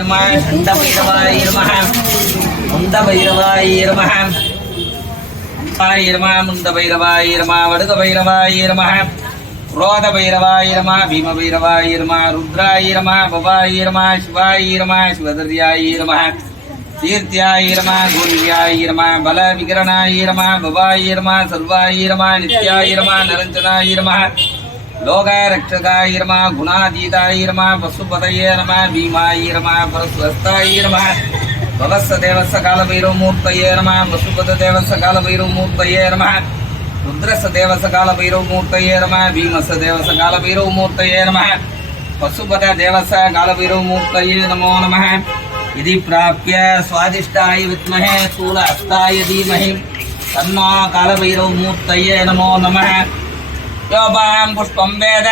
சண்டபைரவாய நமஹ முண்டபைரவாய நமஹ முண்டபைரவாய நமஹ வடுகபைரவாய நமஹ क्रोधभैरवाय नमः भीमभैरवाय नमः रुद्राय नमः भवाय नमः शिवाय नमः शिवदर्याय नमः तीर्थ्याय नमः गौर्याय नमः बलविकरणाय नमः भवाय नमः सर्वाय नमः नित्याय नमः नरञ्जनाय नमः लोकरक्षकाय नमः गुणातीताय नमः पशुपतये नमः भीमाय नमः परस्वस्ताय नमः भवस्सदेवस्य कालभैरवमूर्तये नमः पशुपतदेवस्य कालभैरवमूर्तये नमः रुद्रसदेवसकाल भैरवमूर्तये नमः भीमसदेवसकाल भैरवमूर्तये नमः पशुपतदेवस काल भैरवमूर्तये नमो नमः इति प्राप्य स्वादिष्टाय विद्महे स्थूलहस्ताय धीमहि तन्नो कालभैरवमूर्तये नमो नमः योपां पुष्पं वेद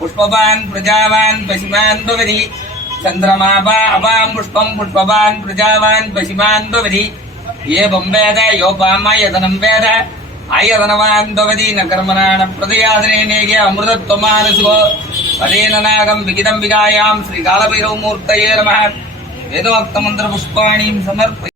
पुष्पवान् प्रजावान् पशुमान् भवति चन्द्रमापा अपां पुष्पं पुष्पवान् प्रजावान् पशुमान् भवति एवं वेद योपामयतनं वेद आयतनवान् भवति न कर्मणा न प्रदयादनेनेगे अमृतत्वमानसो पदेन नागं विगितं विगायां श्रीकालभैरवमूर्तये नमः वेदोक्तमन्त्रपुष्पाणिं समर्पयामि।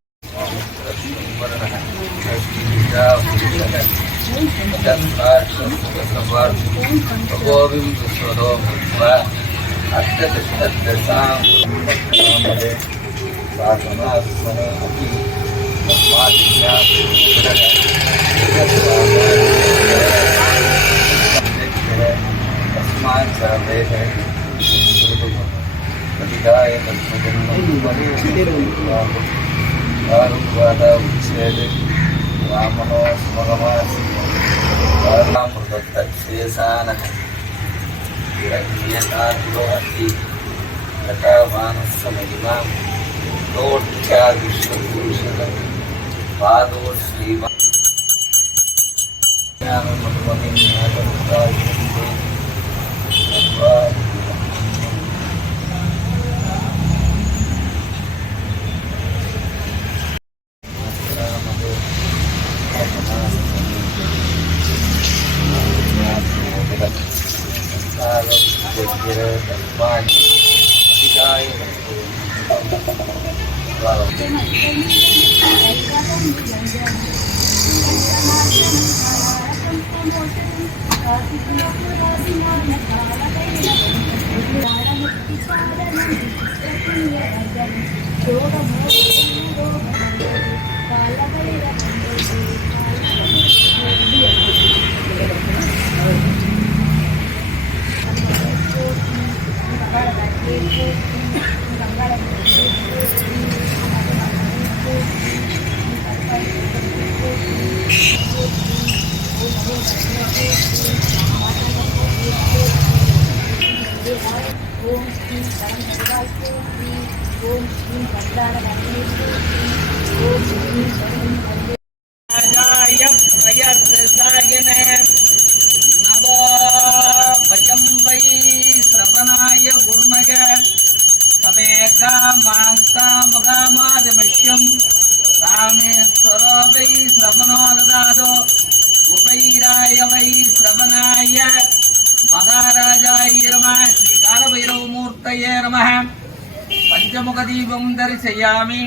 पंचमुखदीपं दर्शयामि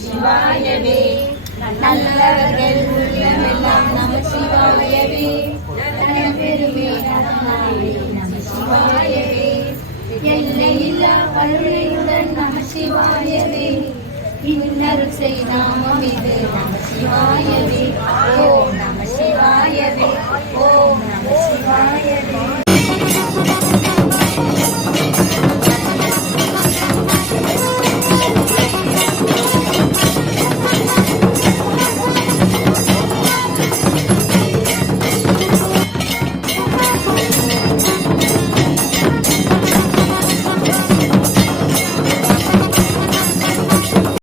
शिवायवे நல்லவர்கள் உள்ளமெல்லாம் நம சிவாயவே பெருமே நம சிவாயவே எல்லையில்லா கருணையுடன் நம சிவாயவே இன்னருள் செய் நாமம் இது நம சிவாயவே